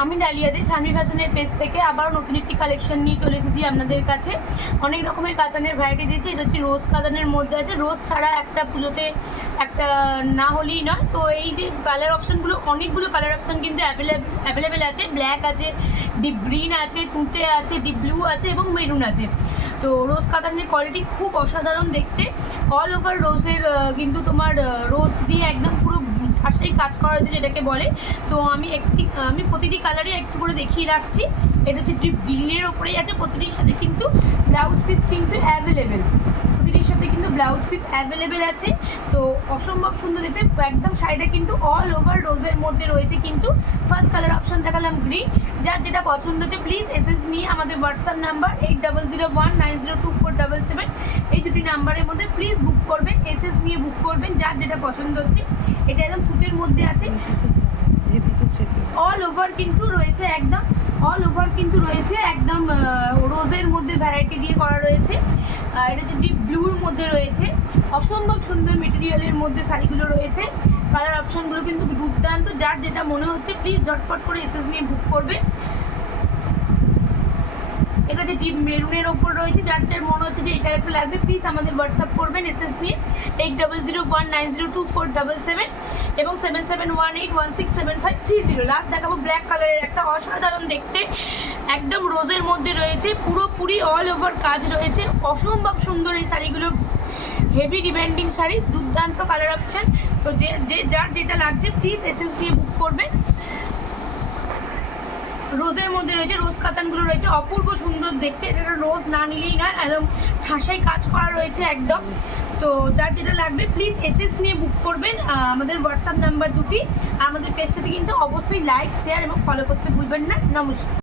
আমি ডালিয়া দে শানভি ফ্যাশনের পেজ থেকে আবারও নতুন একটি কালেকশন নিয়ে চলে এসেছি আপনাদের কাছে। অনেক রকমের কাতানের ভ্যারাইটি দিয়েছি। এটা হচ্ছে রোজ কাতানের মধ্যে আছে, রোজ ছাড়া একটা পুজোতে একটা না হলেই নয়। তো এই যে কালার অপশানগুলো, অনেকগুলো কালার অপশান কিন্তু অ্যাভেলেবেল আছে। ব্ল্যাক আছে, ডিপ গ্রিন আছে, তুঁতে আছে, ডিপ ব্লু আছে এবং মেরুন আছে। তো রোজ কাতানের কোয়ালিটি খুব অসাধারণ দেখতে। অল ওভার রোজের কিন্তু তোমার রোজ দিয়ে একদম পুরো ঠাসাই কাজ করা হয়েছে যেটাকে বলে। তো আমি প্রতিটি কালারে একটু করে দেখিয়ে রাখছি। এটা হচ্ছে ডিপ গ্রিনের ওপরেই আছে। প্রতিটির সাথে কিন্তু ব্লাউজ পিস কিন্তু অ্যাভেলেবেল, প্রতিটির সাথে কিন্তু ব্লাউজ পিস অ্যাভেলেবেল আছে। তো অসম্ভব সুন্দর দেখতে। একদম শাড়িটা কিন্তু অল ওভার রোজের মধ্যে রয়েছে। কিন্তু ফার্স্ট কালার অপশান দেখালাম গ্রিন। যার যেটা পছন্দ হচ্ছে প্লিজ এসএস নিয়ে আমাদের হোয়াটসঅ্যাপ নাম্বার 8001902477 এই দুটি নাম্বারের মধ্যে প্লিজ বুক করবেন, এসএস নিয়ে বুক করবেন যার যেটা পছন্দ হচ্ছে। এটা একদম তুতের মধ্যে আছে, অল ওভার কিন্তু রয়েছে, একদম অল ওভার কিন্তু রয়েছে একদম রোজের মধ্যে ভ্যারাইটি দিয়ে করা রয়েছে। এটা হচ্ছে ডিপ ব্লুর মধ্যে রয়েছে। অসম্ভব সুন্দর মেটেরিয়ালের মধ্যে শাড়িগুলো রয়েছে। কালার অপশানগুলো কিন্তু দুর্দান্ত। যার যেটা মনে হচ্ছে প্লিজ ঝটপট করে এসএস নিয়ে বুক করবে। এটা যে ডিপ মেরুনের ওপর রয়েছে, যার যার মনে হচ্ছে যে এটা একটা লাগবে প্লিজ আমাদের হোয়াটসঅ্যাপ করবেন এসএস নিয়ে 8001902477 এবং 7718167530। লাস্ট দেখাবো ব্ল্যাক কালারের একটা অসাধারণ দেখতে, একদম রোজের মধ্যে রয়েছে, পুরোপুরি অল ওভার কাজ রয়েছে। অসম্ভব সুন্দর এই শাড়িগুলো, হেভি ডিমান্ডিং শাড়ি, দুর্দান্ত কালার অপশান। তো যার যেটা লাগছে প্লিজ এসএস দিয়ে বুক করবেন। রোজের মধ্যে রয়েছে, রোজ কাতানগুলো রয়েছে অপূর্ব সুন্দর দেখতে। এটা রোজ না নিলেই নয়, একদম ঠাসাই কাজ করা রয়েছে একদম। তো যার যেটা লাগবে প্লিজ এসএস নিয়ে বুক করবেন। আমাদের হোয়াটসঅ্যাপ নাম্বার দুটি। আমাদের পেজটাতে কিন্তু অবশ্যই লাইক, শেয়ার এবং ফলো করতে ভুলবেন না। নমস্কার।